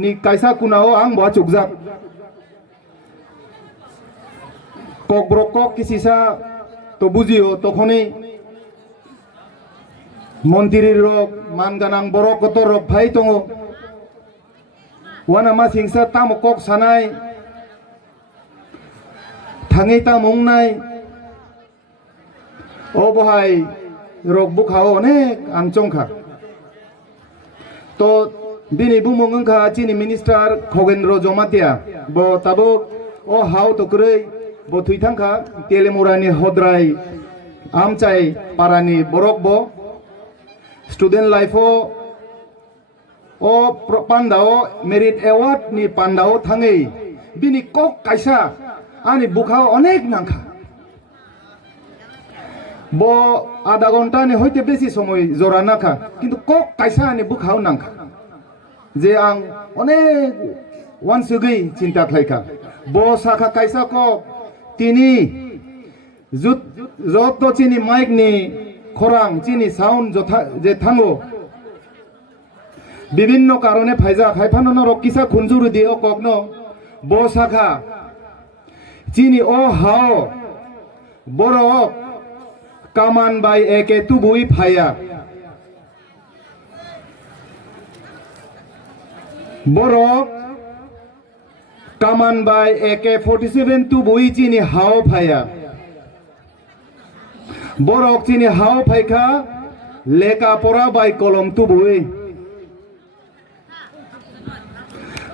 ni kaisa kunao ang bo chukjak kok brokok kisisa to bujio tokhoni মন্ত্রীর রোগ মানগানাং বড় কত রোগ ভাই দङ ওয়ানা মা সিংসা তামকক সানাই থাङै তামংনাই ও বহাই রোগ বুখাও অনেক আংচংখা তো দিनै বুমংখা চিনি মিনিস্টার খগেন্দ্র জমাতিয়া ব তাবো ও হাও তকरै ব থুইথাंखा তেলেমুরানি হদ্রাই আমচাই পারানি বরক ব student life o pandao merit award ni pandao thangai bini kok kaisa ani bukhao onek nangkha bo আধা ঘন্টা ni hoite beshi somoy jora nakha kintu kok kaisa ani bukhao nangkha je ang onek wansugei cinta khlaika bo sakha kaisa ko tini jot chini mic ni খরাং চিনি sound যে থাঙ্গো বিভিন্ন কারণে ফাইজা খাইফানো রকিসা খুনজুরু দিও কগ্ন ব শাখা চিনি ও হাও বড় কামান বাই একে তুবুই ফাইয়া বড় কামান বাই AK47 তুবুই চিনি হাও ফাইয়া borok chini hao phaikha lekha pora bai kolom tubui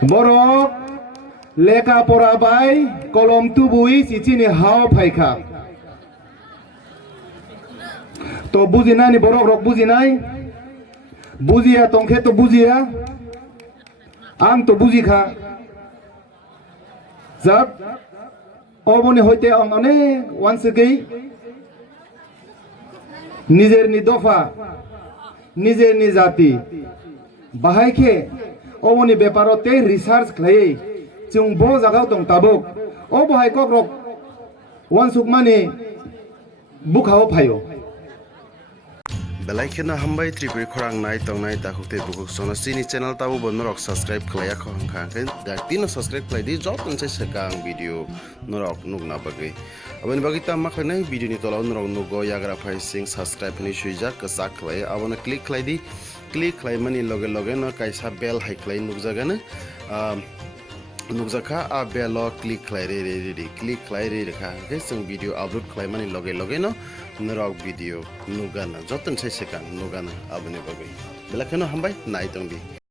borok lekha pora bai kolom tubui chini hao phaikha to bujina ni borok rok bujinai bujia tongkhe to bujia ang to bujikha jak oboni hoite ang onek wansegei নিজের নি দফা নিজের নি জাতি বাহাইকে অমনি ব্যাপারতে research খাই जों ब জায়গাও দং তাবক ও বহাই কক রক ওয়ানসুক মানে বুখাও ফাইও बेलायखना हामबाय त्रिपुरी खरां नाय तंनाय दाखुते बुकुक सोना सिनि चैनल ताबो बनरक सब्सक्राइब खलाया खंखा दा तीनो सब्सक्राइब खलायदि जब मोनसे सेकां भिडियो नरक नुगना बगै अबनि बगै ता माखनै भिडियो नि तलाव नरक नुगो याग्रा फाइ सिं सब्सक्राइब नि सुइजा कसा खलाय अबनो क्लिक खलायदि क्लिक खलाय मानि लगे लगे न कायसा बेल हाइ खलाय नुगजागानो नुगजाखा आ बेल क्लिक खलाय रे क्लिक खलाय रे रेखा के जों भिडियो अपलोड खलाय मानि लगे लगे न नरक भिडियो नुगाना जतन से सेकां नुगाना अबनि बगै बेलाखनो हामबाय नाय तंदि।